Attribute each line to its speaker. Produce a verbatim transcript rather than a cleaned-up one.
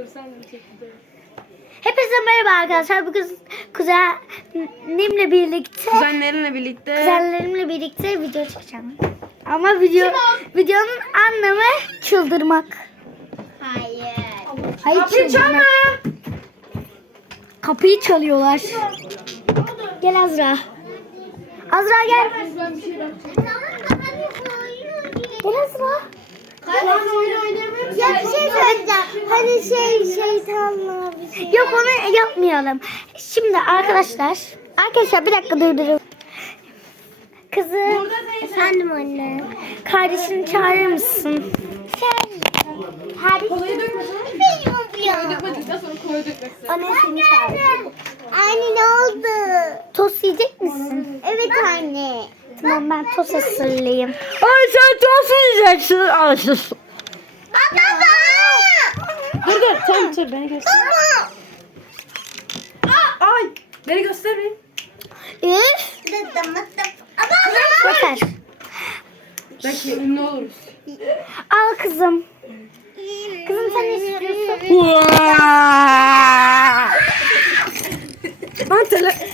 Speaker 1: Dur sen de çek.
Speaker 2: Hepinize merhaba arkadaşlar. Bugün kuzenimle birlikte,
Speaker 1: Kuzenlerinle birlikte.
Speaker 2: kuzenlerimle birlikte video çekeceğim. Ama video videonun anlamı çıldırmak.
Speaker 3: Hayır.
Speaker 2: Hayır,
Speaker 1: Kapıyı çalma.
Speaker 2: çıldırmak. Kapıyı çalıyorlar. Gel Azra. Azra gel. Gel Azra.
Speaker 3: Ya bir şey söyleyeceğim. Hani şey şeytanla bir şey.
Speaker 2: Yok, onu yapmayalım. Şimdi arkadaşlar. Arkadaşlar bir dakika durdurun. Kızı,
Speaker 3: Efendim anne.
Speaker 2: kardeşini çağırır mısın?
Speaker 3: Şey.
Speaker 1: Kolayı dökme.
Speaker 3: Benim oluyor.
Speaker 1: Dökmedikten sonra kolayı dökmeksin.
Speaker 3: Anne seni çağırdım. Anne ne oldu?
Speaker 2: Tost yiyecek misin?
Speaker 3: Evet anne.
Speaker 2: Tamam, ben tost hazırlayayım.
Speaker 1: Ay sen tost yiyeceksin. Al sus.
Speaker 3: Baba.
Speaker 1: Dur dur. Tamam dur beni göster.
Speaker 3: Baba.
Speaker 1: Ay. Beni göstermeyin.
Speaker 2: Üf. Yeter.
Speaker 1: Belki ünlü oluruz.
Speaker 2: Al kızım. Kızım sen ne istiyorsun?
Speaker 1: Ben tele...